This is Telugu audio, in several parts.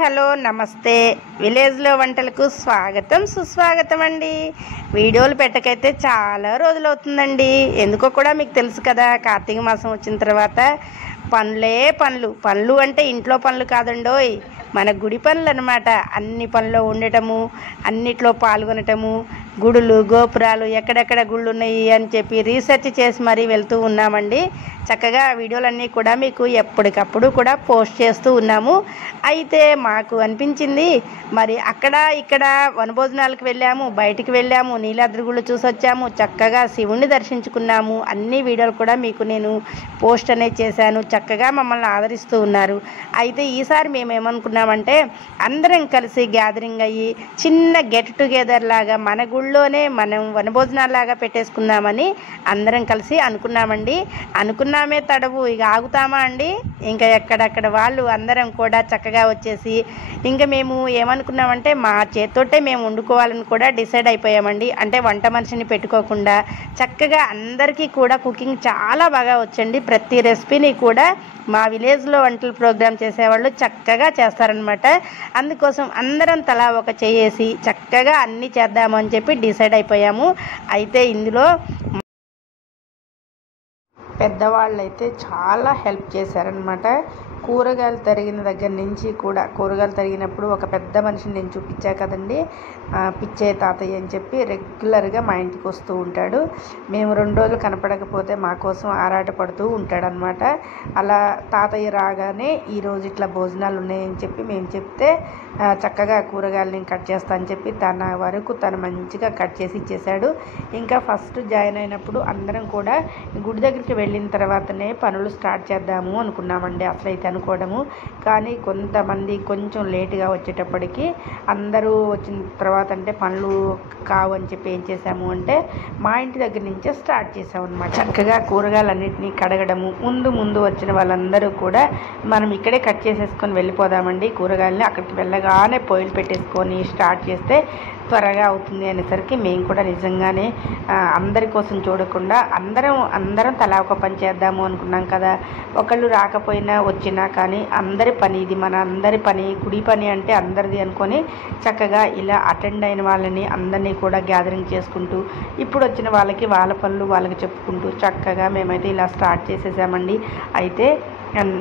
హలో నమస్తే. విలేజ్లో వంటలకు స్వాగతం సుస్వాగతం అండి. వీడియోలు పెట్టకైతే చాలా రోజులు అవుతుందండి. ఎందుకో కూడా మీకు తెలుసు కదా, కార్తీక మాసం వచ్చిన తర్వాత పనులే పనులు అంటే ఇంట్లో పనులు కాదండోయ్, మన గుడి పనులు అన్నమాట. అన్ని పనుల్లో ఉండటము, అన్నిట్లో పాల్గొనటము, గుడులు గోపురాలు ఎక్కడెక్కడ గుళ్ళు ఉన్నాయి అని చెప్పి రీసెర్చ్ చేసి మరీ వెళ్తూ ఉన్నామండి. చక్కగా వీడియోలన్నీ కూడా మీకు ఎప్పటికప్పుడు కూడా పోస్ట్ చేస్తూ ఉన్నాము. అయితే మాకు అనిపించింది, మరి అక్కడ ఇక్కడ వనభోజనాలకు వెళ్ళాము, బయటికి వెళ్ళాము, నీలాద్రి గుళ్ళు చూసి వచ్చాము, చక్కగా శివుణ్ణి దర్శించుకున్నాము. అన్ని వీడియోలు కూడా మీకు నేను పోస్ట్ అనేది చేశాను. చక్కగా మమ్మల్ని ఆదరిస్తూ ఉన్నారు. అయితే ఈసారి మేము ఏమనుకున్నామంటే, అందరం కలిసి గ్యాదరింగ్ అయ్యి చిన్న గెట్ టుగెదర్ లాగా మన గుళ్ళోనే మనం వనభోజనాలాగా పెట్టేసుకుందామని అందరం కలిసి అనుకున్నామండి. అనుకున్నామే తడవు, ఇక ఆగుతామా అండి? ఇంకా ఎక్కడక్కడ వాళ్ళు అందరం కూడా చక్కగా వచ్చేసి ఇంకా మేము ఏమనుకున్నామంటే, మా చేత్తోటే మేము వండుకోవాలని కూడా డిసైడ్ అయిపోయామండి. అంటే వంట మనిషిని పెట్టుకోకుండా చక్కగా అందరికీ కూడా కుకింగ్ చాలా బాగా వచ్చండి. ప్రతి రెసిపీని కూడా మా విలేజ్లో వంటల ప్రోగ్రామ్ చేసేవాళ్ళు చక్కగా చేస్తారనమాట. అందుకోసం అందరం తలా ఒక చేసి చక్కగా అన్నీ చేద్దాము అని చెప్పి డిసైడ్ అయిపోయాము. అయితే ఇందులో పెద్దవాళ్ళు అయితే చాలా హెల్ప్ చేశారనమాట. కూరగాయలు తరిగిన దగ్గర నుంచి కూడా, కూరగాయలు తరిగినప్పుడు ఒక పెద్ద మనిషిని నేను చూపించా కదండి, పిచ్చే తాతయ్య అని చెప్పి రెగ్యులర్గా మా ఇంటికి వస్తూ ఉంటాడు. మేము 2 రోజులు కనపడకపోతే మా కోసం ఆరాటపడుతూ ఉంటాడనమాట. అలా తాతయ్య రాగానే ఈరోజు ఇట్లా భోజనాలు ఉన్నాయని చెప్పి మేము చెప్తే చక్కగా కూరగాయలు నేను కట్ చేస్తా అని చెప్పి తన వరకు తను మంచిగా కట్ చేసి ఇచ్చేసాడు. ఇంకా ఫస్ట్ జాయిన్ అయినప్పుడు అందరం కూడా గుడి దగ్గరికి వెళ్ళిన తర్వాతనే పనులు స్టార్ట్ చేద్దాము అనుకున్నామండి. అసలైతే అనుకోవడము, కానీ కొంతమంది కొంచెం లేటుగా వచ్చేటప్పటికి అందరూ వచ్చిన తర్వాత అంటే పనులు కావు అని చెప్పి ఏం చేసాము అంటే, మా ఇంటి దగ్గర నుంచే స్టార్ట్ చేసాము అనమాట. చక్కగా కూరగాయలన్నింటినీ కడగడము, ముందు వచ్చిన వాళ్ళందరూ కూడా మనం ఇక్కడే కట్ చేసేసుకొని వెళ్ళిపోదామండి. కూరగాయలని అక్కడికి వెళ్ళగానే పొయ్యిలు పెట్టేసుకొని స్టార్ట్ చేస్తే త్వరగా అవుతుంది అనేసరికి మేము కూడా నిజంగానే అందరి కోసం చూడకుండా అందరం తలా ఒక పని చేద్దాము అనుకున్నాం కదా. ఒకళ్ళు రాకపోయినా వచ్చినా కానీ అందరి పని ఇది, మన అందరి పని, గుడి పని అంటే అందరిది అనుకొని చక్కగా ఇలా అటెండ్ అయిన వాళ్ళని అందరినీ కూడా గ్యాదరింగ్ చేసుకుంటూ, ఇప్పుడు వచ్చిన వాళ్ళకి వాళ్ళ పనులు వాళ్ళకి చెప్పుకుంటూ చక్కగా మేమైతే ఇలా స్టార్ట్ చేసేసామండి. అయితే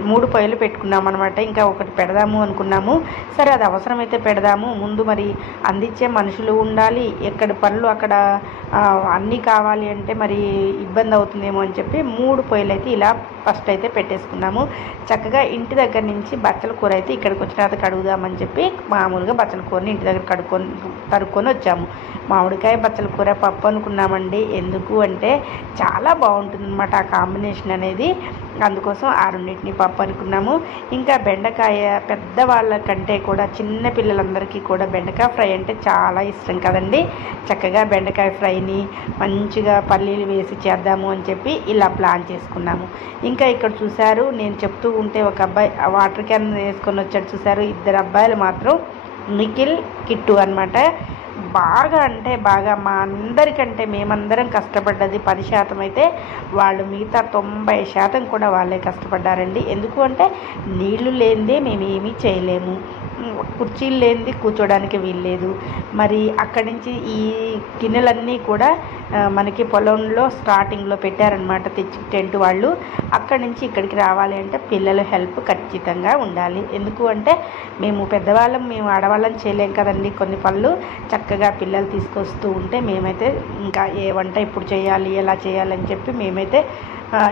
3 పొయ్యిలు పెట్టుకున్నాం అనమాట. ఇంకా ఒకటి పెడదాము అనుకున్నాము. సరే, అది అవసరమైతే పెడదాము, ముందు మరి అందించే మనుషులు ఉండాలి, ఎక్కడ పనులు అక్కడ అన్నీ కావాలి అంటే మరి ఇబ్బంది అవుతుందేమో అని చెప్పి 3 పొయ్యిలు అయితే ఇలా ఫస్ట్ అయితే పెట్టేసుకున్నాము. చక్కగా ఇంటి దగ్గర నుంచి బచ్చల కూర అయితే ఇక్కడికి వచ్చిన తర్వాత కడుగుదామని చెప్పి మామూలుగా బచ్చల కూరని ఇంటి దగ్గర తరుక్కొని వచ్చాము. మామిడికాయ బచ్చల కూర పప్పు అనుకున్నామండి. ఎందుకు అంటే చాలా బాగుంటుంది అనమాట ఆ కాంబినేషన్ అనేది. అందుకోసం ఆ రెండింటిని పప్పు అనుకున్నాము. ఇంకా బెండకాయ పెద్దవాళ్ళ కంటే కూడా చిన్న పిల్లలందరికీ కూడా బెండకాయ ఫ్రై అంటే చాలా ఇష్టం కదండి. చక్కగా బెండకాయ ఫ్రైని మంచిగా పల్లీలు వేసి చేద్దాము అని చెప్పి ఇలా ప్లాన్ చేసుకున్నాము. ఇంకా ఇక్కడ చూశారు, నేను చెప్తూ ఉంటే ఒక అబ్బాయి వాటర్ క్యాన్ వేసుకొని వచ్చాడు చూశారు. 2 అబ్బాయిలు మాత్రం నిఖిల్, కిట్టు అనమాట. బాగా అంటే బాగా మా అందరికంటే మేమందరం కష్టపడ్డది 10% అయితే వాళ్ళు మిగతా 90% కూడా వాళ్ళే కష్టపడ్డారండి. ఎందుకు అంటే నీళ్లు లేనిదే మేమేమీ చేయలేము, కుర్చీలు లేనిది కూర్చోడానికి వీల్లేదు. మరి అక్కడి నుంచి ఈ గిన్నెలన్నీ కూడా మనకి పొలంలో స్టార్టింగ్లో పెట్టారనమాట, తెచ్చి టెంట్ వాళ్ళు. అక్కడి నుంచి ఇక్కడికి రావాలి అంటే పిల్లల హెల్ప్ ఖచ్చితంగా ఉండాలి. ఎందుకు అంటే మేము పెద్దవాళ్ళం, మేము ఆడవాళ్ళం చేయలేం కదండి కొన్ని పనులు. చక్కగా పిల్లలు తీసుకొస్తూ ఉంటే మేమైతే ఇంకా ఏ వంట ఇప్పుడు చేయాలి, ఎలా చేయాలని చెప్పి మేమైతే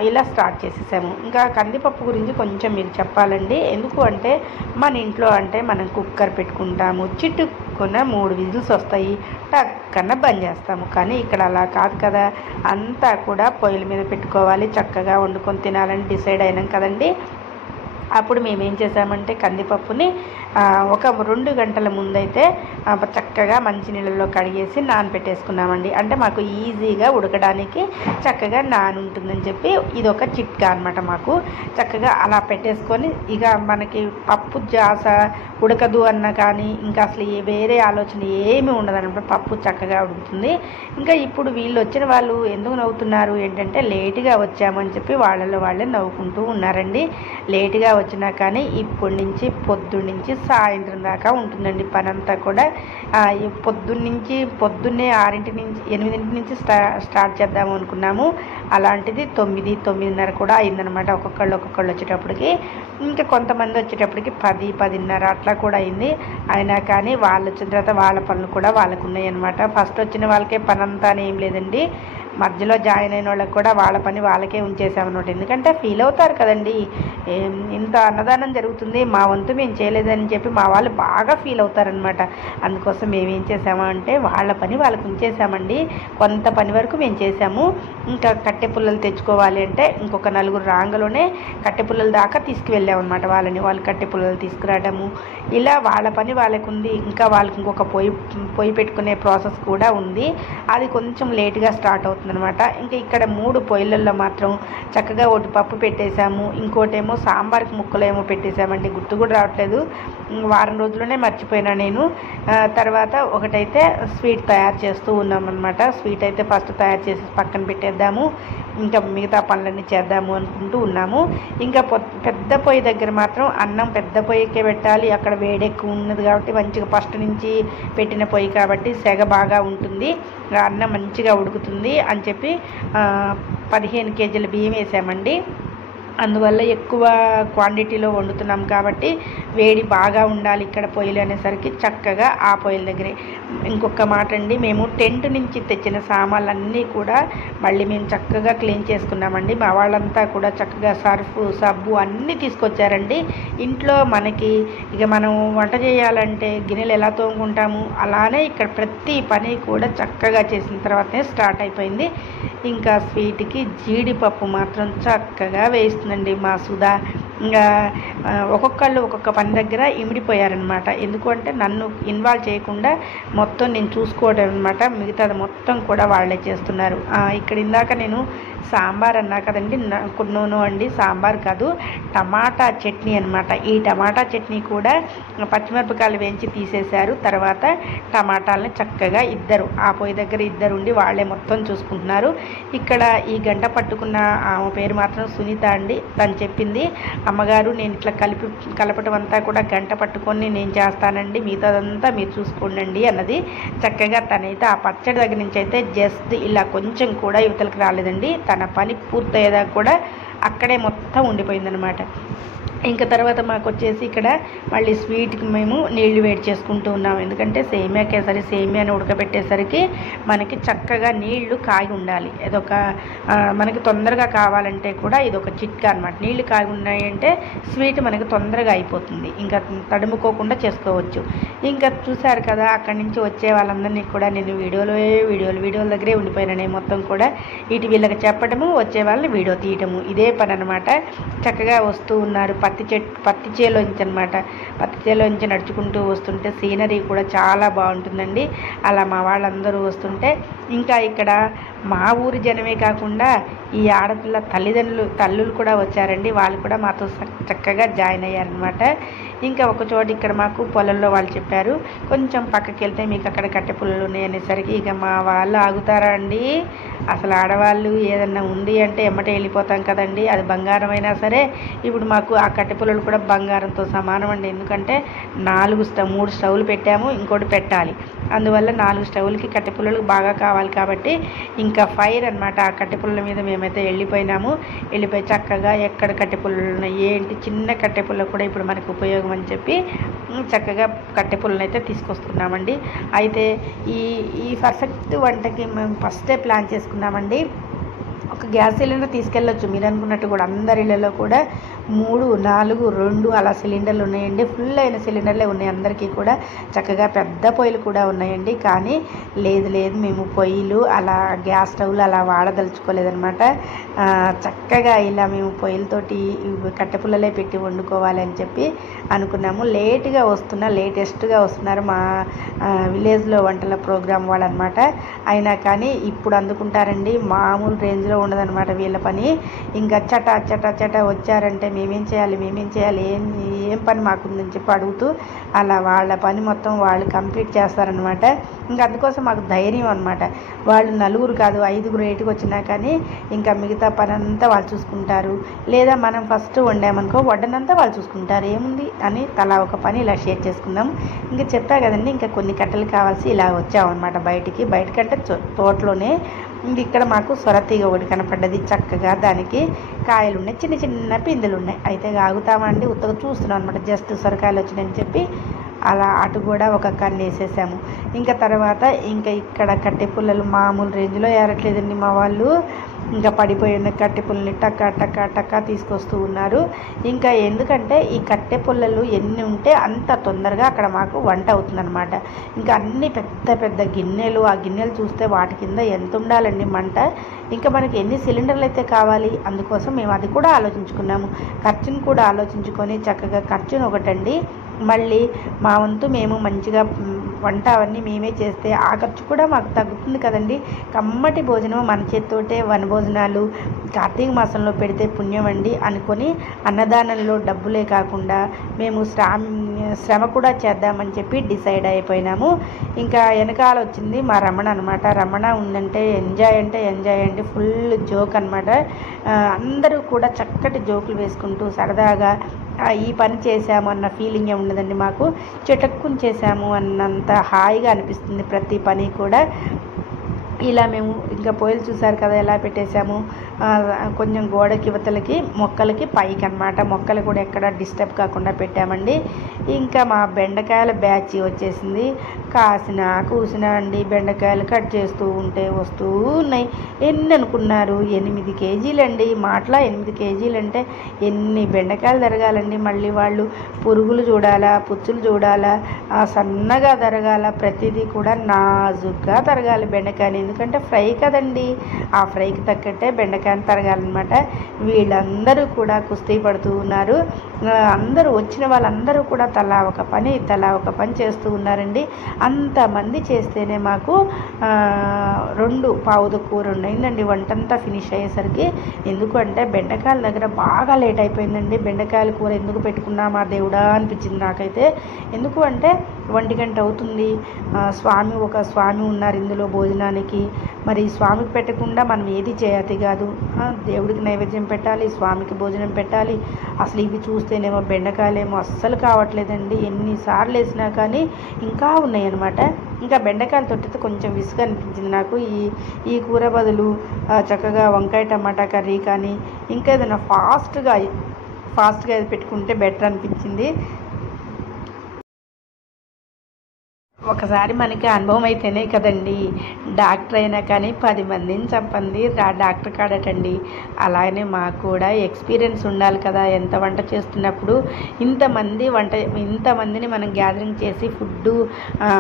ఇలా స్టార్ట్ చేసేసాము. ఇంకా కందిపప్పు గురించి కొంచెం మీకు చెప్పాలండి. ఎందుకు అంటే మన ఇంట్లో అంటే మనం కుక్కర్ పెట్టుకుంటాము, చిటుక్కున 3 విజిల్స్ వస్తాయి, టక్కన బంద్ చేస్తాము. కానీ ఇక్కడ అలా కాదు కదా, అంతా కూడా పొయ్యిల మీద పెట్టుకోవాలి, చక్కగా వండుకొని తినాలని డిసైడ్ అయినాం కదండి. అప్పుడు మేమేం చేసామంటే కందిపప్పుని ఒక 2 గంటల ముందైతే చక్కగా మంచినీళ్ళలో కడిగేసి నానబెట్టేసుకున్నామండి. అంటే మాకు ఈజీగా ఉడకడానికి చక్కగా నానుంటుందని చెప్పి ఇది ఒక చిట్కా అనమాట మాకు. చక్కగా అలా పెట్టేసుకొని ఇక మనకి పప్పు జాస ఉడకదు అన్న కానీ ఇంకా అసలు వేరే ఆలోచన ఏమీ ఉండదన్నమాట. పప్పు చక్కగా ఉడుకుతుంది. ఇంకా ఇప్పుడు వీళ్ళు వచ్చిన వాళ్ళు ఎందుకు నవ్వుతున్నారు ఏంటంటే, లేటుగా వచ్చామని చెప్పి వాళ్ళలో వాళ్ళే నవ్వుకుంటూ ఉన్నారండి. లేటుగా వచ్చినా కానీ ఇప్పటి నుంచి పొద్దున్న నుంచి సాయంత్రం దాకా ఉంటుందండి పనంతా కూడా. పొద్దున్నే 6 నుంచి 8 నుంచి స్టార్ట్ చేద్దాము అనుకున్నాము. అలాంటిది 9, 9:30 కూడా అయిందనమాట. ఒక్కొక్కళ్ళు వచ్చేటప్పటికి. ఇంకా కొంతమంది వచ్చేటప్పటికి 10, 10:30 అట్లా కూడా అయింది. అయినా కానీ వాళ్ళు వచ్చిన తర్వాత వాళ్ళ పనులు కూడా వాళ్ళకు ఉన్నాయి అనమాట. ఫస్ట్ వచ్చిన వాళ్ళకే పని అంతా ఏం లేదండి, మధ్యలో జాయిన్ అయిన వాళ్ళకి కూడా వాళ్ళ పని వాళ్ళకే ఉంచేసామన్నమాట. ఎందుకంటే ఫీల్ అవుతారు కదండి, ఇంత అన్నదానం జరుగుతుంది మా వంతు మేము చేయలేదని చెప్పి మా వాళ్ళు బాగా ఫీల్ అవుతారనమాట. అందుకోసం మేము ఏం చేసామంటే వాళ్ళ పని వాళ్ళకు ఉంచేసామండి. కొంత పని వరకు మేము చేసాము. ఇంకా కట్టె పుల్లలు తెచ్చుకోవాలి అంటే ఇంకొక 4 రాంగలోనే కట్టె పుల్లల దాకా తీసుకువెళ్ళామన్నమాట వాళ్ళు కట్టె పుల్లలు తీసుకురావడము. ఇలా వాళ్ళ పని వాళ్ళకు ఉంది. ఇంకా వాళ్ళకి ఇంకొక పొయ్యి పెట్టుకునే ప్రాసెస్ కూడా ఉంది. అది కొంచెం లేట్గా స్టార్ట్ అవుతుంది అనమాట. ఇంకా ఇక్కడ 3 పొయ్యిలలో మాత్రం చక్కగా ఒకటి పప్పు పెట్టేశాము, ఇంకోటేమో సాంబార్కి ముక్కలేమో పెట్టేశామండి, గుర్తు కూడా రావట్లేదు, వారం రోజుల్లోనే మర్చిపోయినా నేను. తర్వాత ఒకటైతే స్వీట్ తయారు చేస్తూ ఉన్నామన్నమాట. స్వీట్ అయితే ఫస్ట్ తయారు చేసి పక్కన పెట్టేద్దాము, ఇంకా మిగతా పనులన్నీ చేద్దాము అనుకుంటూ ఉన్నాము. ఇంకా పెద్ద పొయ్యి దగ్గర మాత్రం అన్నం పెద్ద పొయ్యికే పెట్టాలి, అక్కడ వేడెక్కువ ఉన్నది కాబట్టి మంచిగా ఫస్ట్ నుంచి పెట్టిన పొయ్యి కాబట్టి సెగ బాగా ఉంటుంది, అన్నం మంచిగా ఉడుకుతుంది అని చెప్పి 15 కేజీల బియ్యం వేసామండి. అందువల్ల ఎక్కువ క్వాంటిటీలో వండుతున్నాం కాబట్టి వేడి బాగా ఉండాలి ఇక్కడ పొయ్యిలు అనేసరికి చక్కగా ఆ పొయ్యిల దగ్గరే. ఇంకొక మాట అండి, మేము టెంట్ నుంచి తెచ్చిన సామాన్లన్నీ కూడా మళ్ళీ మేము చక్కగా క్లీన్ చేసుకున్నామండి. మా వాళ్ళంతా కూడా చక్కగా సర్ఫ్, సబ్బు అన్నీ తీసుకొచ్చారండి. ఇంట్లో మనకి ఇక మనం వంట చేయాలంటే గిన్నెలు ఎలా తోముకుంటాము అలానే ఇక్కడ ప్రతి పని కూడా చక్కగా చేసిన తర్వాతనే స్టార్ట్ అయిపోయింది. ఇంకా స్వీట్కి జీడిపప్పు మాత్రం చక్కగా వేస్తుందండి మా సుధా. ఇంకా ఒక్కొక్కళ్ళు ఒక్కొక్క పని దగ్గర ఇమిడిపోయారనమాట. ఎందుకు అంటే నన్ను ఇన్వాల్వ్ చేయకుండా మొత్తం నేను చూసుకోవడం అనమాట. మిగతాది మొత్తం కూడా వాళ్ళే చేస్తున్నారు. ఇక్కడ ఇందాక నేను సాంబార్ అన్నా కదండి, నూనె అండి, సాంబార్ కాదు, టమాటా చట్నీ అనమాట. ఈ టమాటా చట్నీ కూడా పచ్చిమిరపకాయలు వేయించి తీసేశారు. తర్వాత టమాటాలని చక్కగా ఆ పొయ్యి దగ్గర ఇద్దరు ఉండి వాళ్ళే మొత్తం చూసుకుంటున్నారు. ఇక్కడ ఈ గంట పట్టుకున్న ఆమె పేరు మాత్రం సునీత అండి. తను చెప్పింది, అమ్మగారు నేను ఇట్లా కలపటం అంతా కూడా గంట పట్టుకొని నేను చేస్తానండి, మిగతాదంతా మీరు చూసుకోండి అన్నది. చక్కగా తనైతే ఆ పచ్చడి దగ్గర నుంచి అయితే జస్ట్ ఇలా కొంచెం కూడా యువతలకు రాలేదండి. తన పని పూర్తయ్యేదాకా కూడా అక్కడే మొత్తం ఉండిపోయిందనమాట. ఇంకా తర్వాత మాకు వచ్చేసి ఇక్కడ మళ్ళీ స్వీట్కి మేము నీళ్లు వేడి చేసుకుంటూ ఉన్నాం. ఎందుకంటే సేమియా కేసరి సేమియాని ఉడకబెట్టేసరికి మనకి చక్కగా నీళ్లు కాగి ఉండాలి. ఇదొక మనకి తొందరగా కావాలంటే కూడా ఇదొక చిట్కా అనమాట. నీళ్లు కాగి ఉన్నాయంటే స్వీట్ మనకి తొందరగా అయిపోతుంది, ఇంకా తడుముకోకుండా చేసుకోవచ్చు. ఇంకా చూశారు కదా, అక్కడి నుంచి వచ్చే వాళ్ళందరినీ కూడా నేను వీడియోల దగ్గరే ఉండిపోయినాను మొత్తం కూడా. వీళ్ళకి చెప్పడము, వచ్చే వాళ్ళని వీడియో తీయటము, ఇదే పని అనమాట. చక్కగా వస్తూ ఉన్నారు. పత్తి చేలోంచి అనమాట. పత్తి చేలోంచి నడుచుకుంటూ వస్తుంటే సీనరీ కూడా చాలా బాగుంటుందండి. అలా మా వాళ్ళందరూ వస్తుంటే ఇంకా ఇక్కడ మా ఊరి జనమే కాకుండా ఈ ఆడపిల్ల తల్లులు కూడా వచ్చారండి. వాళ్ళు కూడా మాతో చక్కగా జాయిన్ అయ్యారనమాట. ఇంకా ఒకచోట ఇక్కడ మాకు పొలంలో వాళ్ళు చెప్పారు, కొంచెం పక్కకి వెళ్తే మీకు అక్కడ కట్టె పుల్లలు ఉన్నాయి అనేసరికి ఇక మా వాళ్ళు ఆగుతారా అండి? అసలు ఆడవాళ్ళు ఏదన్నా ఉంది అంటే ఎమ్మటే వెళ్ళిపోతాం కదండి, అది బంగారం అయినా సరే. ఇప్పుడు మాకు ఆ కట్టె పుల్లలు కూడా బంగారంతో సమానం అండి. ఎందుకంటే 3 స్టవ్లు పెట్టాము, ఇంకోటి పెట్టాలి. అందువల్ల 4 స్టవ్లకి కట్టె పుల్లలు బాగా కావాలి కాబట్టి ఇంకా ఫైర్ అనమాట. ఆ కట్టె పుల్లల మీద మేమైతే వెళ్ళిపోయి చక్కగా ఎక్కడ కట్టె పుల్లలు ఉన్నాయి ఏంటి, చిన్న కట్టె పుల్ల కూడా ఇప్పుడు మనకు ఉపయోగం అని చెప్పి చక్కగా కట్టె పుల్లని అయితే తీసుకొస్తున్నామండి. అయితే ఈ పర్ఫెక్ట్ వంటకి మేము ఫస్టే ప్లాన్ చేసుకున్నామండి. ఒక గ్యాస్ సిలిండర్ తీసుకెళ్ళొచ్చు మీరు అనుకున్నట్టు కూడా. అందరి ఇళ్ళలో కూడా 3, 4, 2 అలా సిలిండర్లు ఉన్నాయండి. ఫుల్ అయిన సిలిండర్లే ఉన్నాయి అందరికీ కూడా. చక్కగా పెద్ద పొయ్యిలు కూడా ఉన్నాయండి. కానీ లేదు మేము పొయ్యిలు అలా గ్యాస్ స్టవ్లు అలా వాడదలుచుకోలేదనమాట. చక్కగా ఇలా మేము పొయ్యిలతోటి కట్టె పుల్లలే పెట్టి వండుకోవాలి అని చెప్పి అనుకున్నాము. లేటెస్ట్గా వస్తున్నారు మా విలేజ్లో వంటల ప్రోగ్రాం వాళ్ళు అనమాట. అయినా కానీ ఇప్పుడు అందుకుంటారండి, మామూలు రేంజ్లో ఉండదన్నమాట వీళ్ళ పని. ఇంకా చట వచ్చారంటే మేమేం చేయాలి ఏం ఏం పని మాకుందని చెప్పి అడుగుతూ అలా వాళ్ళ పని మొత్తం వాళ్ళు కంప్లీట్ చేస్తారనమాట. ఇంకా అందుకోసం మాకు ధైర్యం అనమాట. వాళ్ళు నలుగురు కాదు 5గురు ఏటికి వచ్చినా కానీ ఇంకా మిగతా పని అంతా వాళ్ళు చూసుకుంటారు. లేదా మనం ఫస్ట్ వండామనుకో వడ్డనంతా వాళ్ళు చూసుకుంటారు, ఏముంది అని తలా ఒక పని ఇలా షేర్ చేసుకుందాం. ఇంకా చెప్పా కదండి, ఇంకా కొన్ని కట్టెలు కావాల్సి ఇలా వచ్చామన్నమాట బయటకంటే తోటలోనే. ఇక్కడ మాకు సొరతీగ ఒకటి కనపడ్డది, చక్కగా దానికి కాయలు ఉన్నాయి, చిన్న చిన్న పిందెలు ఉన్నాయి. అయితే ఆగుతామండి, ఉత్తగా చూస్తున్నాం అనమాట, జస్ట్ సొరకాయలు వచ్చినాయని చెప్పి అలా అటు కూడా ఒక కన్ను వేసేసాము. ఇంకా తర్వాత ఇంకా ఇక్కడ కట్టె పుల్లలు మామూలు రేంజ్లో ఏరట్లేదండి మా వాళ్ళు. ఇంకా పడిపోయిన కట్టె పుల్లని టక్క టక్క టక్క తీసుకొస్తూ ఉన్నారు. ఇంకా ఎందుకంటే ఈ కట్టె పుల్లలు ఎన్ని ఉంటే అంత తొందరగా అక్కడ మాకు వంట అవుతుందన్నమాట. ఇంకా అన్ని పెద్ద పెద్ద గిన్నెలు, ఆ గిన్నెలు చూస్తే వాటి కింద ఎంత ఉండాలండి మంట. ఇంకా మనకి ఎన్ని సిలిండర్లు అయితే కావాలి, అందుకోసం మేము అది కూడా ఆలోచించుకున్నాము. ఖర్చును కూడా ఆలోచించుకొని చక్కగా ఖర్చును ఒకటండి, మళ్ళీ మా వంతు మేము మంచిగా వంట అవన్నీ మేమే చేస్తే ఆ ఖర్చు కూడా మాకు తగ్గుతుంది కదండి. కమ్మటి భోజనం మన చేతితోటే వనభోజనాలు కార్తీక మాసంలో పెడితే పుణ్యం అండి అనుకొని అన్నదానంలో డబ్బులే కాకుండా మేము శ్రమ కూడా చేద్దామని చెప్పి డిసైడ్ అయిపోయినాము. ఇంకా వెనకాల వచ్చింది మా రమణ అనమాట. రమణ ఉందంటే ఎంజాయ్ అండి, ఫుల్ జోక్ అనమాట. అందరూ కూడా చక్కటి జోకులు వేసుకుంటూ సరదాగా ఈ పని చేసాము అన్న ఫీలింగే ఉండదండి మాకు. చటక్కుని చేసాము అన్నంత హాయిగా అనిపిస్తుంది ప్రతి పని కూడా. ఇలా మేము ఇంకా పొయ్యిలు చూసారు కదా ఎలా పెట్టేశాము, కొంచెం గోడకి ఇవతలకి మొక్కలకి పైకి అనమాట. మొక్కలు కూడా ఎక్కడ డిస్టర్బ్ కాకుండా పెట్టామండి. ఇంకా మా బెండకాయల బ్యాచ్ వచ్చేసింది. కూసినా అండి బెండకాయలు కట్ చేస్తూ ఉంటే వస్తూ ఉన్నాయి. ఎన్ని అనుకున్నారు? 8 కేజీలండి. మాటలా 8 కేజీలు అంటే ఎన్ని బెండకాయలు తరగాలండి. మళ్ళీ వాళ్ళు పురుగులు చూడాలా, పుచ్చులు చూడాలా, సన్నగా తరగాల, ప్రతిదీ కూడా నాజుగ్గా తరగాలి బెండకాయని. ఎందుకంటే ఫ్రై కదండి, ఆ ఫ్రైకి తగ్గట్టే బెండకాయని తరగాలన్నమాట. వీళ్ళందరూ కూడా కుస్తీ పడుతూ ఉన్నారు. అందరూ వచ్చిన వాళ్ళందరూ కూడా తలా ఒక పని చేస్తూ ఉన్నారండి. అంతమంది చేస్తేనే మాకు 2:15 అయిందండి వంటంతా ఫినిష్ అయ్యేసరికి. ఎందుకంటే బెండకాయల దగ్గర బాగా లేట్ అయిపోయిందండి. బెండకాయల కూర ఎందుకు పెట్టుకున్నామా దేవుడా అనిపించింది నాకైతే. ఎందుకు అంటే 1 గంట అవుతుంది. ఒక స్వామి ఉన్నారు ఇందులో భోజనానికి. మరి స్వామికి పెట్టకుండా మనం ఏది చేయతి కాదు. దేవుడికి నైవేద్యం పెట్టాలి, స్వామికి భోజనం పెట్టాలి. అసలు ఇవి చూస్తేనేమో బెండకాయలేమో అస్సలు కావట్లేదండి. ఎన్నిసార్లు వేసినా కానీ ఇంకా ఉన్నాయి అనమాట. ఇంకా బెండకాయలు తొట్టితే కొంచెం విసుగు అనిపించింది నాకు. ఈ కూర బదులు చక్కగా వంకాయ టమాటా కర్రీ కానీ ఇంకా ఏదైనా ఫాస్ట్గా పెట్టుకుంటే బెటర్ అనిపించింది. ఒకసారి మనకి అనుభవం అయితేనే కదండి డాక్టర్ అయినా కానీ 10 మందిని చంపండి డాక్టర్ కాడటండి. అలాగే మాకు కూడా ఎక్స్పీరియన్స్ ఉండాలి కదా. ఎంత వంట చేస్తున్నప్పుడు ఇంతమందిని మనం గ్యాదరింగ్ చేసి ఫుడ్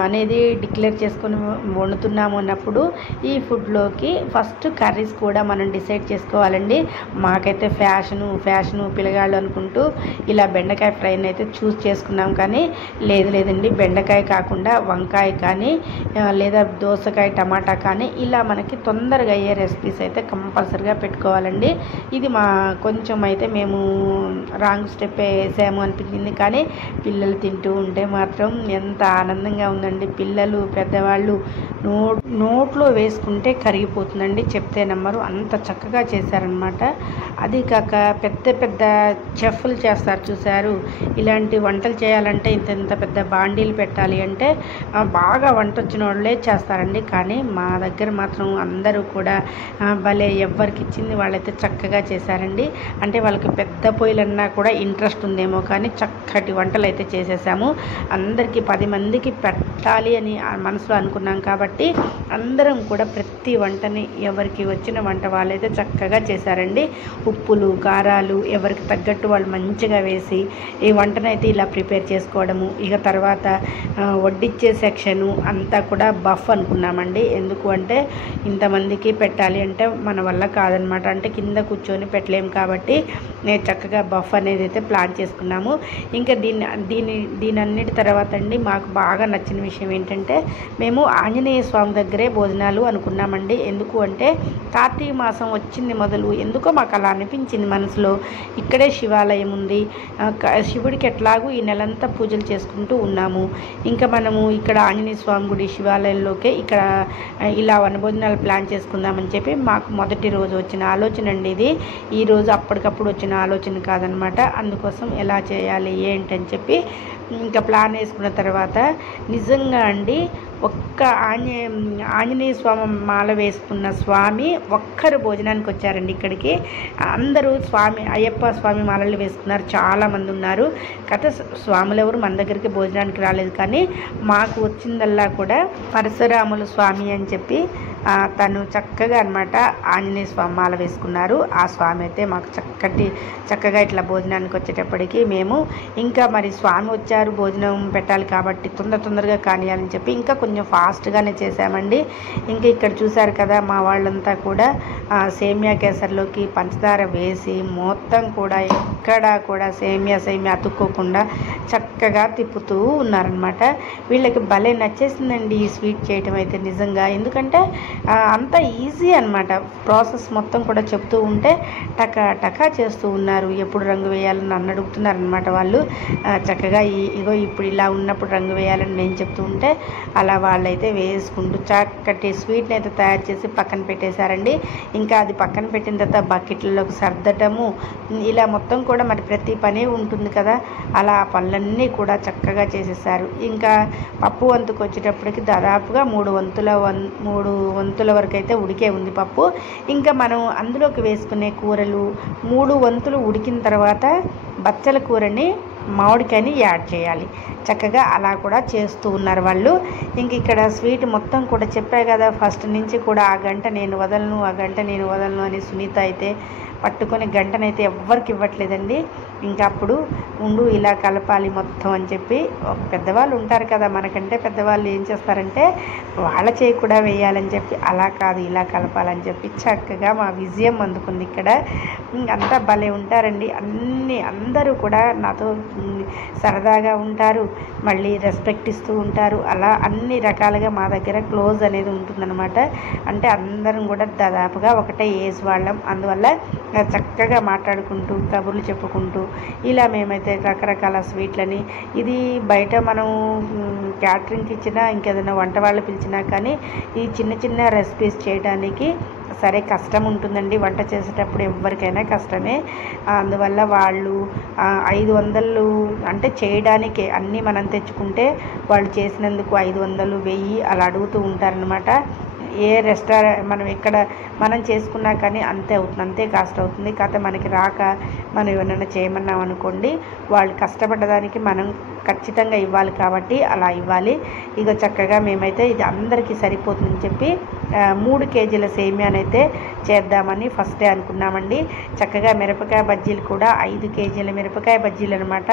అనేది డిక్లేర్ చేసుకొని వండుతున్నాము అన్నప్పుడు ఈ ఫుడ్లోకి ఫస్ట్ కర్రీస్ కూడా మనం డిసైడ్ చేసుకోవాలండి. మాకైతే ఫ్యాషను పిల్లగాళ్ళు అనుకుంటూ ఇలా బెండకాయ ఫ్రైని అయితే చూస్ చేసుకున్నాం. కానీ లేదండి, బెండకాయ కాకుండా వంకాయ కానీ లేదా దోసకాయ టమాటా కానీ ఇలా మనకి తొందరగా అయ్యే రెసిపీస్ అయితే కంపల్సరిగా పెట్టుకోవాలండి. ఇది కొంచెం అయితే మేము రాంగ్ స్టెప్ వేసాము అనిపించింది. కానీ పిల్లలు తింటూ ఉంటే మాత్రం ఎంత ఆనందంగా ఉందండి. పిల్లలు పెద్దవాళ్ళు నోట్లో వేసుకుంటే కరిగిపోతుందండి, చెప్తే నమ్మరు. అంత చక్కగా చేశారనమాట. అది కాక పెద్ద చెఫ్లు చేస్తారు చూశారు. ఇలాంటి వంటలు చేయాలంటే ఇంత పెద్ద బాండీలు పెట్టాలి అంటే బాగా వంట వచ్చిన వాళ్ళే చేస్తారండి. కానీ మా దగ్గర మాత్రం అందరూ కూడా భలే ఎవరికి ఇచ్చింది వాళ్ళైతే చక్కగా చేశారండి. అంటే వాళ్ళకి పెద్ద పొయ్యిలన్నా కూడా ఇంట్రెస్ట్ ఉందేమో కానీ చక్కటి వంటలు అయితే చేసేసాము. అందరికీ 10 మందికి పెట్టాలి అని మనసులో అనుకున్నాం కాబట్టి అందరం కూడా ప్రతి వంటని ఎవరికి వచ్చిన వంట వాళ్ళైతే చక్కగా చేశారండి. ఉప్పులు కారాలు ఎవరికి తగ్గట్టు వాళ్ళు మంచిగా వేసి ఈ వంటనైతే ఇలా ప్రిపేర్ చేసుకోవడము. ఇక తర్వాత వడ్డిచ్చేసి సెక్షను అంతా కూడా బఫ్ అనుకున్నామండి. ఎందుకు అంటే ఇంతమందికి పెట్టాలి అంటే మన వల్ల కాదనమాట. అంటే కింద కూర్చొని పెట్టలేము కాబట్టి నేను చక్కగా బఫ్ అనేది అయితే ప్లాన్ చేసుకున్నాము. ఇంకా దీని అన్నిటి తర్వాత అండి మాకు బాగా నచ్చిన విషయం ఏంటంటే మేము ఆంజనేయ స్వామి దగ్గరే భోజనాలు అనుకున్నామండి. ఎందుకు అంటే కార్తీక మాసం వచ్చింది మొదలు ఎందుకో మాకు అలా అనిపించింది మనసులో. ఇక్కడే శివాలయం ఉంది, శివుడికి ఎట్లాగూ ఈ నెలంతా పూజలు చేసుకుంటూ ఉన్నాము. ఇంకా మనము ఇక్కడ ఆంజనేయ స్వామి గుడి శివాలయంలోకే ఇక్కడ ఇలా వనభోజనాలు ప్లాన్ చేసుకుందామని చెప్పి మాకు మొదటి రోజు వచ్చిన ఆలోచన అండి ఇది. ఈరోజు అప్పటికప్పుడు వచ్చిన ఆలోచన కాదనమాట. అందుకోసం ఎలా చేయాలి ఏంటని చెప్పి ఇంకా ప్లాన్ వేసుకున్న తర్వాత నిజంగా అండి ఒక్క ఆంజనేయ స్వామి మాల వేసుకున్న స్వామి ఒక్కరు భోజనానికి వచ్చారండి ఇక్కడికి. అందరూ అయ్యప్ప స్వామి మాలలు వేసుకున్నారు, చాలామంది ఉన్నారు. స్వాములు ఎవరు మన దగ్గరికి భోజనానికి రాలేదు, కానీ మాకు వచ్చిందల్లా కూడా పరశురాములు స్వామి అని చెప్పి తను చక్కగా అనమాట ఆంజనేయ స్వామి మాల వేసుకున్నారు. ఆ స్వామి అయితే మాకు చక్కగా ఇట్లా భోజనానికి వచ్చేటప్పటికి మేము ఇంకా మరి స్వామి వచ్చారు భోజనం పెట్టాలి కాబట్టి తొందరగా కానియాలని చెప్పి ఇంకా కొంచెం ఫాస్ట్గానే చేసామండి. ఇంకా ఇక్కడ చూశారు కదా మా వాళ్ళంతా కూడా సేమియా కేసర్లోకి పంచదార వేసి మొత్తం కూడా ఎక్కడా కూడా సేమియా అతుక్కోకుండా చక్కగా తిప్పుతూ ఉన్నారనమాట. వీళ్ళకి భలే నచ్చేసిందండి ఈ స్వీట్ చేయటం అయితే నిజంగా. ఎందుకంటే అంత ఈజీ అనమాట. ప్రాసెస్ మొత్తం కూడా చెప్తూ ఉంటే టకా చేస్తూ ఉన్నారు. ఎప్పుడు రంగు వేయాలని నన్ను అడుగుతున్నారనమాట వాళ్ళు. చక్కగా ఇగో ఇప్పుడు ఇలా ఉన్నప్పుడు రంగు వేయాలని నేను చెప్తూ ఉంటే అలా వాళ్ళైతే వేసుకుంటూ చక్కటి స్వీట్ని అయితే తయారు చేసి పక్కన పెట్టేశారండి. ఇంకా అది పక్కన పెట్టిన తర్వాత బకెట్లలోకి సర్దటము ఇలా మొత్తం కూడా మరి ప్రతి పని ఉంటుంది కదా, అలా ఆ పనులన్నీ కూడా చక్కగా చేసేసారు. ఇంకా పప్పు వంతుకు వచ్చేటప్పటికి దాదాపుగా 3 వంతుల వరకు అయితే ఉడికే ఉంది పప్పు. ఇంకా మనం అందులోకి వేసుకునే కూరలు 3 వంతులు ఉడికిన తర్వాత బచ్చల కూరని మామిడికాయని యాడ్ చేయాలి. చక్కగా అలా కూడా చేస్తూ ఉన్నారు వాళ్ళు. ఇంక ఇక్కడ స్వీట్ మొత్తం కూడా చెప్పా కదా ఫస్ట్ నుంచి కూడా ఆ గంట నేను వదలను అని సునీత అయితే పట్టుకొని గంటనైతే ఎవ్వరికి ఇవ్వట్లేదండి. ఇంకా అప్పుడు ఇలా కలపాలి మొత్తం అని చెప్పి పెద్దవాళ్ళు ఉంటారు కదా మనకంటే పెద్దవాళ్ళు ఏం చేస్తారంటే వాళ్ళ చేయి కూడా వేయాలని చెప్పి అలా కాదు ఇలా కలపాలని చెప్పి చక్కగా మా విజయం అందుకుంది ఇక్కడ. అంతా భలే ఉంటారండి. అందరూ కూడా నాతో సరదాగా ఉంటారు, మళ్ళీ రెస్పెక్ట్ ఇస్తూ ఉంటారు. అలా అన్ని రకాలుగా మా దగ్గర క్లోజ్ అనేది ఉంటుందన్నమాట. అంటే అందరం కూడా దాదాపుగా ఒకటే ఏజ్ వాళ్ళం. అందువల్ల చక్కగా మాట్లాడుకుంటూ కబుర్లు చెప్పుకుంటూ ఇలా మేమైతే రకరకాల స్వీట్లని ఇది బయట మనం క్యాటరింగ్కి ఇచ్చినా ఇంకేదైనా వంట వాళ్ళు పిలిచినా కానీ ఈ చిన్న రెసిపీస్ చేయడానికి సరే కష్టం ఉంటుందండి. వంట చేసేటప్పుడు ఎవరికైనా కష్టమే. అందువల్ల వాళ్ళు 500 అంటే చేయడానికి అన్నీ మనం తెచ్చుకుంటే వాళ్ళు చేసినందుకు 500 1000 అలా అడుగుతూ ఉంటారనమాట. ఏ మనం చేసుకున్నా కానీ అంతే కాస్ట్ అవుతుంది. కాకపోతే మనకి రాక మనం ఏమన్నా చేయమన్నాం అనుకోండి వాళ్ళు కష్టపడ్డదానికి మనం ఖచ్చితంగా ఇవ్వాలి కాబట్టి అలా ఇవ్వాలి. ఇక చక్కగా మేమైతే ఇది అందరికీ సరిపోతుందని చెప్పి 3 కేజీల సేమియానైతే చేద్దామని ఫస్ట్ డే అనుకున్నామండి. చక్కగా మిరపకాయ బజ్జీలు కూడా 5 కేజీల మిరపకాయ బజ్జీలు అనమాట.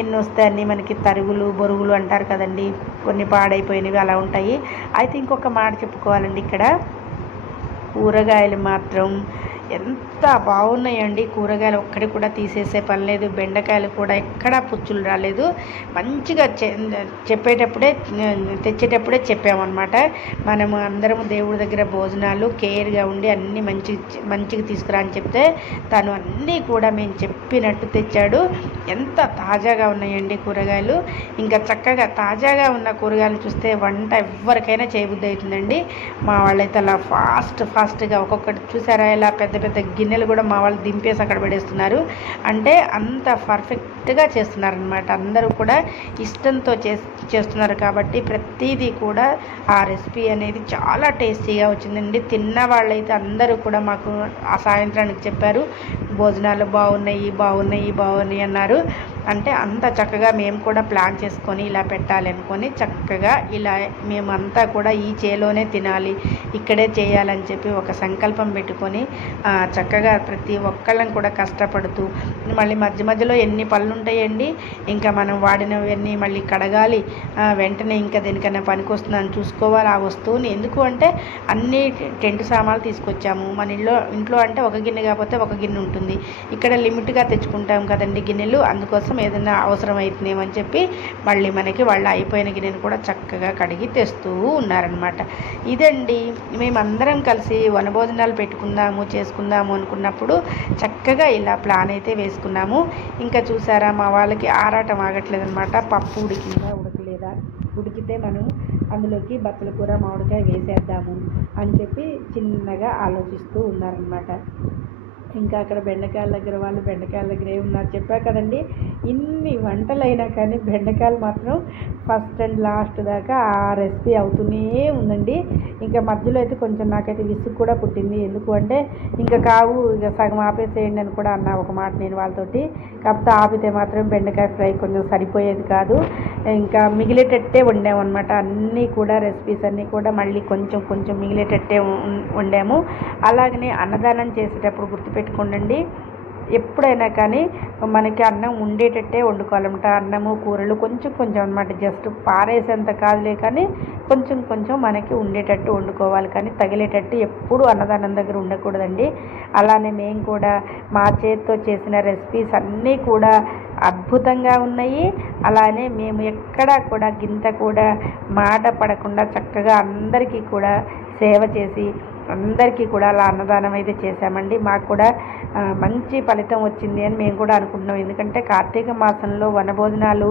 ఎన్ని వస్తాయి అన్నీ మనకి తరుగులు బొరుగులు అంటారు కదండి, కొన్ని పాడైపోయినవి అలా ఉంటాయి. అయితే ఇంకొక మాట చెప్పుకోవాలండి, ఇక్కడ కూరగాయలు మాత్రం ఎంత బాగున్నాయండి. కూరగాయలు ఒక్కటి కూడా తీసేసే పని లేదు. బెండకాయలు కూడా ఎక్కడా పుచ్చులు రాలేదు. మంచిగా తెచ్చేటప్పుడే చెప్పామన్నమాట. మనము అందరము దేవుడి దగ్గర భోజనాలు కేర్గా ఉండి అన్నీ మంచిగా తీసుకురా అని చెప్తే తను అన్నీ కూడా మేము చెప్పినట్టు తెచ్చాడు. ఎంత తాజాగా ఉన్నాయండి కూరగాయలు. ఇంకా చక్కగా తాజాగా ఉన్న కూరగాయలు చూస్తే వంట ఎవరికైనా చేయబుద్ధి అవుతుందండి. మా వాళ్ళైతే అలా ఫాస్ట్గా ఒక్కొక్కటి చూసారా, ఇలా పెద్ద గిన్నెలు కూడా మా వాళ్ళు దింపేసి అక్కడ పడేస్తున్నారు. అంటే అంత పర్ఫెక్ట్గా చేస్తున్నారనమాట. అందరూ కూడా ఇష్టంతో చేస్తున్నారు కాబట్టి ప్రతిదీ కూడా ఆ రెసిపీ అనేది చాలా టేస్టీగా వచ్చిందండి. తిన్న వాళ్ళైతే అందరూ కూడా మాకు ఆ సాయంత్రానికి చెప్పారు భోజనాలు బాగున్నాయి అన్నారు. అంటే అంత చక్కగా మేము కూడా ప్లాన్ చేసుకొని ఇలా పెట్టాలి అనుకొని చక్కగా ఇలా మేమంతా కూడా ఈ చేలోనే తినాలి, ఇక్కడే చేయాలని చెప్పి ఒక సంకల్పం పెట్టుకొని చక్కగా ప్రతి ఒక్కళ్ళం కూడా కష్టపడుతూ, మళ్ళీ మధ్య మధ్యలో ఎన్ని పనులు ఉంటాయండి, ఇంకా మనం వాడినవన్నీ మళ్ళీ కడగాలి, వెంటనే ఇంకా దేనికైనా పనికొస్తుందని చూసుకోవాలి ఆ వస్తువుని. ఎందుకు అంటే అన్ని టెంట్ సామాన్లు తీసుకొచ్చాము, మన ఇంట్లో అంటే ఒక గిన్నె కాకపోతే ఒక గిన్నె ఉంటుంది, ఇక్కడ లిమిట్గా తెచ్చుకుంటాం కదండి గిన్నెలు, అందుకోసం ఏదైనా అవసరం అవుతుందేమని చెప్పి మళ్ళీ మనకి వాళ్ళు అయిపోయిన గిన్నెను కూడా చక్కగా కడిగి తెస్తూ ఉన్నారనమాట. ఇదండి మేమందరం కలిసి వనభోజనాలు పెట్టుకుందాము చేసుకుందాము అనుకున్నప్పుడు చక్కగా ఇలా ప్లాన్ అయితే వేసుకున్నాము. ఇంకా చూసారా మా వాళ్ళకి ఆరాటం ఆగట్లేదు అనమాట. పప్పు ఉడికిందా ఉడకలేదా, ఉడికితే మనం అందులోకి బచ్చల కూర మామిడికాయ వేసేద్దాము అని చెప్పి చిన్నగా ఆలోచిస్తూ ఉన్నారనమాట. ఇంకా అక్కడ బెండకాయల దగ్గర వాళ్ళు బెండకాయల దగ్గరే ఉన్నారు. చెప్పా కదండి, ఇన్ని వంటలైనా కానీ బెండకాయలు మాత్రం ఫస్ట్ అండ్ లాస్ట్ దాకా ఆ రెసిపీ అవుతూనే ఉందండి. ఇంకా మధ్యలో అయితే కొంచెం నాకైతే విసుగు కూడా పుట్టింది. ఎందుకు అంటే ఇంకా కావు, ఇక సగం ఆపేసేయండి అని కూడా అన్నా ఒక మాట నేను వాళ్ళతోటి. కాకపోతే ఆపితే మాత్రం బెండకాయ ఫ్రై కొంచెం సరిపోయేది కాదు, ఇంకా మిగిలేటట్టే వండామన్నమాట. అన్నీ కూడా రెసిపీస్ అన్నీ కూడా మళ్ళీ కొంచెం కొంచెం మిగిలేటట్టే వండాము. అలాగనే అన్నదానం చేసేటప్పుడు గుర్తుపెట్టుకోండి, ఎప్పుడైనా కానీ మనకి అన్నం ఉండేటట్టే వండుకోవాలన్నమాట. అన్నము కూరలు కొంచెం కొంచెం అనమాట, జస్ట్ పారేసేంత కాదులే కానీ కొంచెం కొంచెం మనకి ఉండేటట్టు వండుకోవాలి, కానీ తగిలేటట్టు ఎప్పుడూ అన్నదానం దగ్గర ఉండకూడదండి. అలానే మేము కూడా మా చేతితో చేసిన రెసిపీస్ అన్నీ కూడా అద్భుతంగా ఉన్నాయి. అలానే మేము ఎక్కడా కూడా గింత కూడా మాట పడకుండా చక్కగా అందరికీ కూడా సేవ చేసి అందరికీ కూడా అలా అన్నదానం అయితే చేశామండి. మాకు కూడా మంచి ఫలితం వచ్చింది అని మేము కూడా అనుకుంటున్నాం. ఎందుకంటే కార్తీక మాసంలో వనభోజనాలు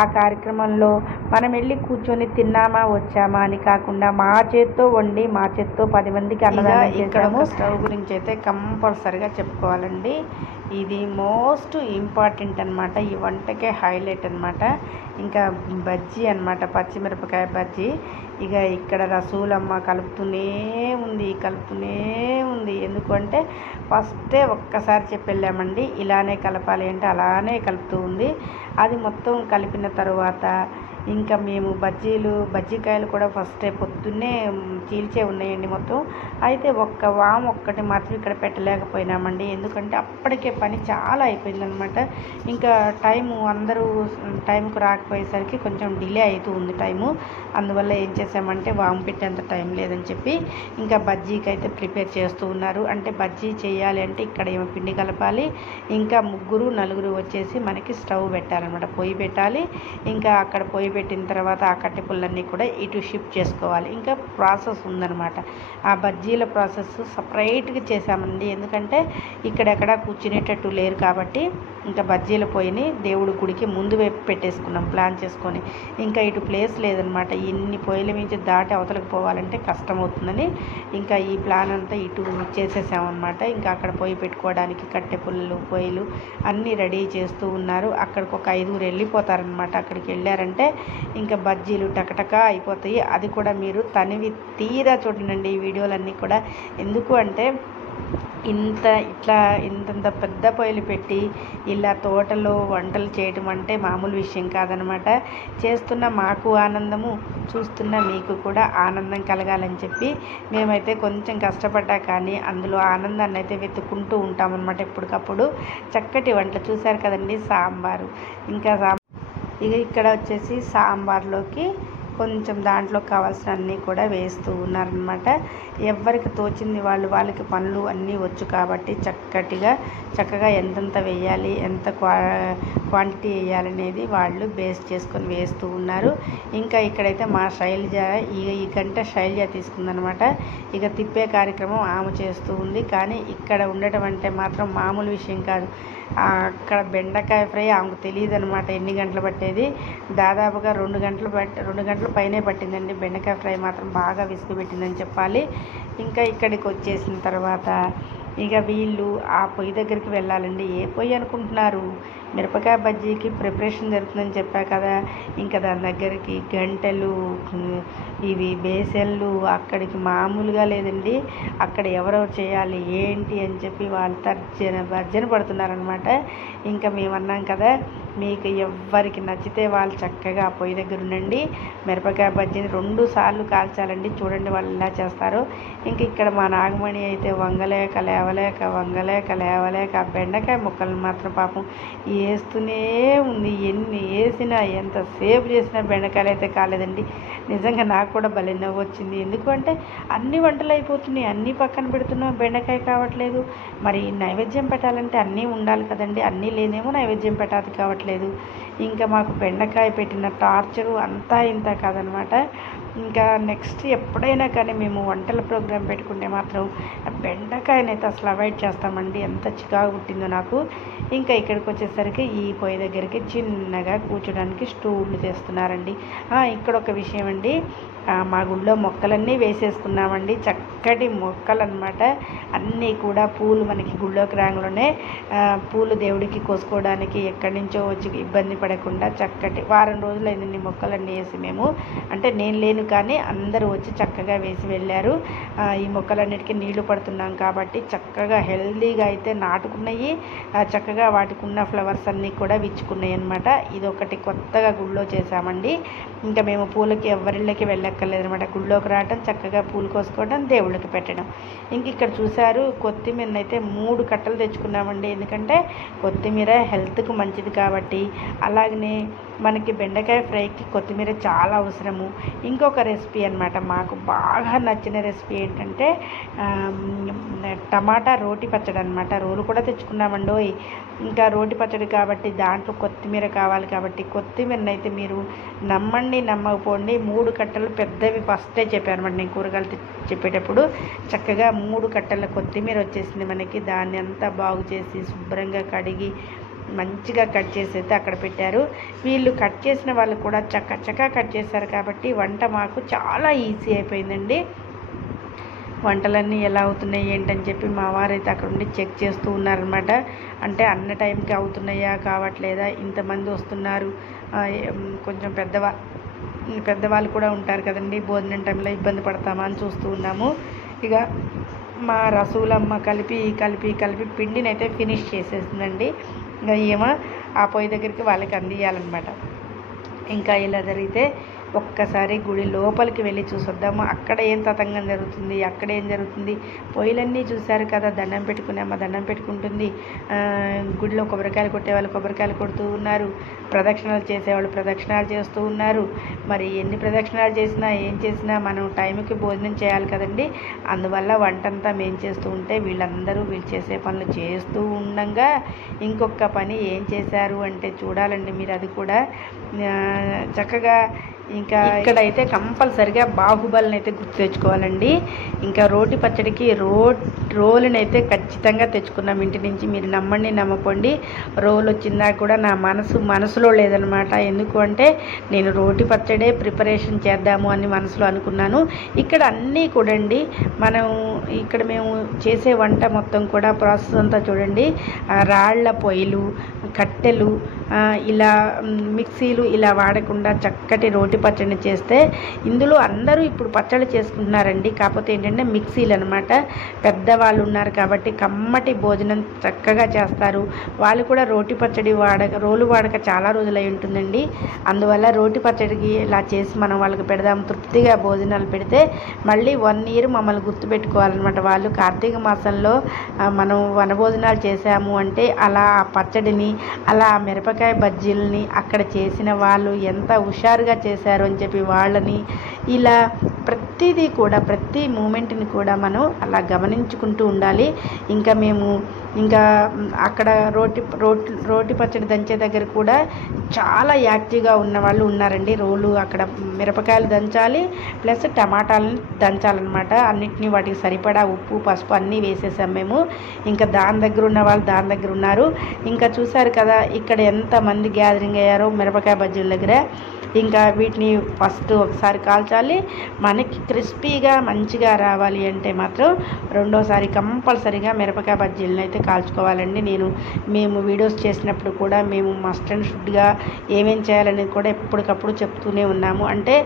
ఆ కార్యక్రమంలో మనం వెళ్ళి కూర్చొని తిన్నామా వచ్చామా అని కాకుండా మా చేత్తో వండి మా చేత్తో 10 మందికి అన్నదానం చేశాము. స్టవ్ గురించి అయితే కంపల్సరిగా చెప్పుకోవాలండి, ఇది మోస్ట్ ఇంపార్టెంట్ అనమాట, ఈ వంటకే హైలైట్ అనమాట. ఇంకా బజ్జీ అనమాట, పచ్చిమిరపకాయ బజ్జీ. ఇక ఇక్కడ రసూలమ్మ కలుపుతూనే ఉంది. ఎందుకంటే ఫస్టే ఒక్కసారి చెప్పి వెళ్ళామండి, ఇలానే కలపాలి అంటే అలానే కలుపుతూ ఉంది. అది మొత్తం కలిపిన తర్వాత ఇంకా మేము బజ్జీకాయలు కూడా ఫస్టే పొద్దున్నే చీల్చే ఉన్నాయండి మొత్తం. అయితే ఒక్కటి మాత్రం ఇక్కడ పెట్టలేకపోయినామండి, ఎందుకంటే అప్పటికే పని చాలా అయిపోయిందనమాట. ఇంకా అందరూ టైంకు రాకపోయేసరికి కొంచెం డిలే అవుతూ ఉంది టైము. అందువల్ల ఏం చేసామంటే వాము పెట్టేంత టైం లేదని చెప్పి ఇంకా బజ్జీకి అయితే ప్రిపేర్ చేస్తూ ఉన్నారు. అంటే బజ్జీ చేయాలి అంటే ఇక్కడ ఏమో పిండి కలపాలి, ఇంకా 3-4 వచ్చేసి మనకి స్టవ్ పెట్టాలన్నమాట, పొయ్యి పెట్టాలి. ఇంకా అక్కడ పొయ్యి పెట్టిన తర్వాత ఆ కట్టె పుల్లన్నీ కూడా ఇటు షిఫ్ట్ చేసుకోవాలి. ఇంకా ప్రాసెస్ ఉందన్నమాట. ఆ బజ్జీల ప్రాసెస్ సపరేట్గా చేసామండి, ఎందుకంటే ఇక్కడెక్కడ కూర్చునేటట్టు లేరు కాబట్టి ఇంకా బజ్జీల పొయ్యిని దేవుడి గుడికి ముందు వైపు పెట్టేసుకున్నాం ప్లాన్ చేసుకొని. ఇంకా ఇటు ప్లేస్ లేదనమాట, ఇన్ని పొయ్యిల మించి దాటి అవతలకు పోవాలంటే కష్టమవుతుందని ఇంకా ఈ ప్లాన్ అంతా ఇటు చేసేసామన్నమాట. ఇంకా అక్కడ పొయ్యి పెట్టుకోవడానికి కట్టె పుల్లలు పొయ్యిలు అన్నీ రెడీ చేస్తూ ఉన్నారు. అక్కడికి ఒక 5 వెళ్ళిపోతారనమాట. అక్కడికి వెళ్ళారంటే ఇంకా బజ్జీలు టకటకా అయిపోతాయి. అది కూడా మీరు తనివి తీరా చూడండి ఈ వీడియోలన్నీ కూడా. ఎందుకు అంటే ఇంతంత పెద్ద పొయ్యిలు పెట్టి ఇలా తోటలో వంటలు చేయటం అంటే మామూలు విషయం కాదనమాట. చేస్తున్న మాకు ఆనందము, చూస్తున్న మీకు కూడా ఆనందం కలగాలని చెప్పి మేమైతే కొంచెం కష్టపడ్డా కానీ అందులో ఆనందాన్ని అయితే వెతుక్కుంటూ ఉంటామన్నమాట ఎప్పటికప్పుడు. చక్కటి వంటలు చూశారు కదండి, సాంబారు. ఇక ఇక్కడ వచ్చేసి సాంబార్లోకి కొంచెం దాంట్లో కావాల్సిన అన్నీ కూడా వేస్తూ ఉన్నారనమాట. ఎవరికి తోచింది వాళ్ళకి పనులు అన్నీ వచ్చు కాబట్టి చక్కగా ఎంతెంత వేయాలి, ఎంత క్వాంటిటీ వేయాలనేది వాళ్ళు బేస్ చేసుకొని వేస్తూ ఉన్నారు. ఇంకా ఇక్కడైతే మా శైలజ ఈ గంట శైలజ తీసుకుందనమాట. ఇక తిప్పే కార్యక్రమం ఆమె చేస్తూ ఉంది. కానీ ఇక్కడ ఉండటం అంటే మాత్రం మామూలు విషయం కాదు. అక్కడ బెండకాయ ఫ్రై ఆమెకు తెలియదు అనమాట ఎన్ని గంటలు పట్టేది. దాదాపుగా 2 గంటల పైనే పట్టిందండి. బెండకాయ ఫ్రై మాత్రం బాగా విసుగు పెట్టిందని చెప్పాలి. ఇంకా ఇక్కడికి వచ్చేసిన తర్వాత ఇక వీళ్ళు ఆ పొయ్యి దగ్గరికి వెళ్ళాలండి. ఏ పొయ్యి అనుకుంటున్నారు? మిరపకాయ బజ్జీకి ప్రిపరేషన్ జరుగుతుందని చెప్పా కదా, ఇంకా దాని దగ్గరికి గంటెలు, ఇవి బేసన్లు, అక్కడికి మామూలుగా లేదండి. అక్కడ ఎవరెవరు చేయాలి ఏంటి అని చెప్పి వాళ్ళు భర్జన పడుతున్నారనమాట. ఇంకా మేము అన్నాం కదా, మీకు ఎవరికి నచ్చితే వాళ్ళు చక్కగా ఆ పొయ్యి దగ్గర ఉండండి. మిరపకాయ బజ్జీని 2 సార్లు కాల్చాలండి. చూడండి వాళ్ళు ఎలా చేస్తారో. ఇంక ఇక్కడ మా నాగమణి అయితే వంగలేక లేవలేక ఆ బెండకాయ ముక్కలను మాత్రం పాపం వేస్తూనే ఉంది. ఎన్ని వేసినా ఎంతసేపు చేసినా బెండకాయలు అయితే కాలేదండి. నిజంగా నాకు కూడా భలే నవ్వు వచ్చింది. ఎందుకంటే అన్ని వంటలు అయిపోతున్నాయి, అన్నీ పక్కన పెడుతున్నాం, బెండకాయ కావట్లేదు. మరి నైవేద్యం పెట్టాలంటే అన్నీ ఉండాలి కదండి, అన్నీ లేనేమో నైవేద్యం పెట్టాలి కావట్లేదు. ఇంకా మాకు బెండకాయ పెట్టిన టార్చరు అంతా ఇంత కాదనమాట. ఇంకా నెక్స్ట్ ఎప్పుడైనా కానీ మేము వంటల ప్రోగ్రాం పెట్టుకుంటే మాత్రం బెండకాయనైతే అసలు అవాయిడ్ చేస్తామండి. ఎంత చికాకు పుట్టిందో నాకు. ఇంకా ఇక్కడికి వచ్చేసరికి ఈ పొయ్యి దగ్గరికి చిన్నగా కూర్చోడానికి స్టూళ్ళు చేస్తున్నారండి. ఇక్కడ ఒక విషయం అండి, మా గుళ్ళో మొక్కలన్నీ వేసేసుకున్నామండి. చక్కటి మొక్కలు అనమాట. అన్నీ కూడా పూలు మనకి గుళ్ళోకి రాగానే పూలు దేవుడికి కోసుకోవడానికి ఎక్కడి నుంచో వచ్చి ఇబ్బంది పడకుండా చక్కటి వారం రోజులు అయిందండి మొక్కలన్నీ వేసి. మేము అంటే నేను లేను కానీ అందరూ వచ్చి చక్కగా వేసి వెళ్ళారు. ఈ మొక్కలన్నిటికీ నీళ్లు పడుతున్నాం కాబట్టి చక్కగా హెల్దీగా అయితే నాటుకున్నాయి. చక్కగా వాటికి ఉన్న ఫ్లవర్స్ అన్నీ కూడా విచ్చుకున్నాయి అనమాట. ఇది ఒకటి కొత్తగా గుళ్ళో చేశామండి. ఇంకా మేము పూలకి ఎవరిళ్ళకి వెళ్ళక్కర్లేదనమాట. గుళ్ళోకి రావటం, చక్కగా పూలు కోసుకోవడం, దేవుళ్ళకి పెట్టడం. ఇంక ఇక్కడ చూసారు, కొత్తిమీరని అయితే 3 కట్టలు తెచ్చుకున్నామండి. ఎందుకంటే కొత్తిమీర హెల్త్కు మంచిది కాబట్టి. అలాగనే మనకి బెండకాయ ఫ్రైకి కొత్తిమీర చాలా అవసరము. ఇంకొక రెసిపీ అనమాట, మాకు బాగా నచ్చిన రెసిపీ ఏంటంటే టమాటా రోటి పచ్చడి అనమాట. రోలు కూడా తెచ్చుకున్నామండోయ్. ఇంకా రోటి పచ్చడి కాబట్టి దాంట్లో కొత్తిమీర కావాలి కాబట్టి కొత్తిమీరని అయితే మీరు నమ్మండి నమ్మకపోండి 3 కట్టలు పెద్దవి ఫస్టే చెప్పాను అనమాట. నేను కూరగాయలు చెప్పేటప్పుడు చక్కగా 3 కట్టల కొత్తిమీర వచ్చేసింది మనకి. దాన్ని అంతా బాగు చేసి శుభ్రంగా కడిగి మంచిగా కట్ చేసి అయితే అక్కడ పెట్టారు. వీళ్ళు కట్ చేసిన వాళ్ళు కూడా చక్కగా కట్ చేశారు కాబట్టి వంట మాకు చాలా ఈజీ అయిపోయిందండి. వంటలన్నీ ఎలా అవుతున్నాయి ఏంటని చెప్పి మా వారైతే అక్కడ ఉండి చెక్ చేస్తూ ఉన్నారనమాట. అంటే అన్న టైంకి అవుతున్నాయా కావట్లేదా, ఇంతమంది వస్తున్నారు, కొంచెం పెద్దవాళ్ళు కూడా ఉంటారు కదండి, భోజనం టైంలో ఇబ్బంది పడతామా అని చూస్తూ ఉన్నాము. ఇక మా రసూలమ్మ కలిపి పిండిని అయితే ఫినిష్ చేసేసిందండి. ఇంకా ఏమో ఆ పొయ్యి దగ్గరికి వాళ్ళకి అందియాలన్నమాట. ఇంకా ఇలా జరిగితే ఒక్కసారి గుడి లోపలికి వెళ్ళి చూసొద్దాము. అక్కడ ఏం తతంగం జరుగుతుంది, అక్కడ ఏం జరుగుతుంది. పొయ్యిలన్నీ చూశారు కదా, దండం పెట్టుకునే అమ్మ దండం పెట్టుకుంటుంది, గుడిలో కొబ్బరికాయలు కొట్టేవాళ్ళు కొబ్బరికాయలు కొడుతూ ఉన్నారు, ప్రదక్షిణాలు చేసేవాళ్ళు ప్రదక్షిణాలు చేస్తూ ఉన్నారు. మరి ఎన్ని ప్రదక్షిణాలు చేసినా ఏం చేసినా మనం టైంకి భోజనం చేయాలి కదండి. అందువల్ల వంటంతా మేము చేస్తూ ఉంటే వీళ్ళు చేసే పనులు చేస్తూ ఉండగా ఇంకొక పని ఏం చేశారు అంటే చూడాలండి మీరు. అది కూడా చక్కగా ఇంకా ఇక్కడైతే కంపల్సరిగా బాహుబలిని అయితే గుర్తు తెచ్చుకోవాలండి. ఇంకా రోటి పచ్చడికి రోలుని అయితే ఖచ్చితంగా తెచ్చుకున్నాం ఇంటి నుంచి. మీరు నమ్మండి నమ్మకండి, రోలు వచ్చిందా కూడా నా మనసులో లేదనమాట. ఎందుకు అంటే నేను రోటి పచ్చడే ప్రిపరేషన్ చేద్దాము అని మనసులో అనుకున్నాను. ఇక్కడ అన్నీ కూడా అండి ఇక్కడ మేము చేసే వంట మొత్తం కూడా ప్రాసెస్ అంతా చూడండి. రాళ్ల పొయ్యిలు, కట్టెలు, ఇలా మిక్సీలు ఇలా వాడకుండా చక్కటి రోటి పచ్చడిని చేస్తే ఇందులో అందరూ ఇప్పుడు పచ్చడి చేసుకుంటున్నారండి. కాకపోతే ఏంటంటే మిక్సీలు అనమాట. పెద్దవాళ్ళు ఉన్నారు కాబట్టి కమ్మటి భోజనం చక్కగా చేస్తారు. వాళ్ళు కూడా రోటి పచ్చడి రోలు వాడక చాలా రోజులై ఉంటుందండి. అందువల్ల రోటి పచ్చడికి ఇలా చేసి మనం వాళ్ళకి పెడదాం, తృప్తిగా భోజనాలు పెడితే మళ్ళీ 1 year మమ్మల్ని గుర్తుపెట్టుకోవాలన్నమాట. వాళ్ళు కార్తీక మాసంలో మనం వనభోజనాలు చేశాము అంటే అలా ఆ పచ్చడిని, అలా మిరపకాయ బజ్జీలని అక్కడ చేసిన వాళ్ళు ఎంత హుషారుగా చేశారు అని చెప్పి వాళ్ళని ఇలా ప్రతిదీ కూడా ప్రతి మూమెంట్ని కూడా మనం అలా గమనించుకుంటూ ఉండాలి. ఇంకా అక్కడ రోటి పచ్చడి దంచే దగ్గర కూడా చాలా యాక్టివ్గా ఉన్న వాళ్ళు ఉన్నారండి. రోలు అక్కడ మిరపకాయలు దంచాలి ప్లస్ టమాటాలను దంచాలన్నమాట. అన్నిటినీ వాటికి సరిపడా ఉప్పు పసుపు అన్నీ వేసేసాం మేము. ఇంకా దాని దగ్గర ఉన్న వాళ్ళు దాని దగ్గర ఉన్నారు. ఇంకా చూసారు కదా ఇక్కడ ఎంతమంది గ్యాదరింగ్ అయ్యారో మిరపకాయ బజ్జీల దగ్గర. ఇంకా వీటిని ఫస్ట్ ఒకసారి కాల్చాలి. మనకి క్రిస్పీగా మంచిగా రావాలి అంటే మాత్రం రెండోసారి కంపల్సరీగా మిరపకాయ బజ్జీలను అయితే కాల్చుకోవాలండి. మేము వీడియోస్ చేసినప్పుడు కూడా మేము మస్ట్ అండ్ షుడ్గా ఏమేం చేయాలనేది కూడా ఎప్పటికప్పుడు చెప్తూనే ఉన్నాము. అంటే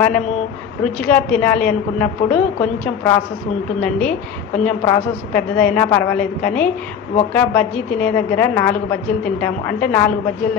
మనము రుచిగా తినాలి అనుకున్నప్పుడు కొంచెం ప్రాసెస్ ఉంటుందండి. కొంచెం ప్రాసెస్ పెద్దదైనా పర్వాలేదు, కానీ ఒక బజ్జీ తినే దగ్గర 4 బజ్జీలు తింటాము. అంటే 4 బజ్జీల దగ్గర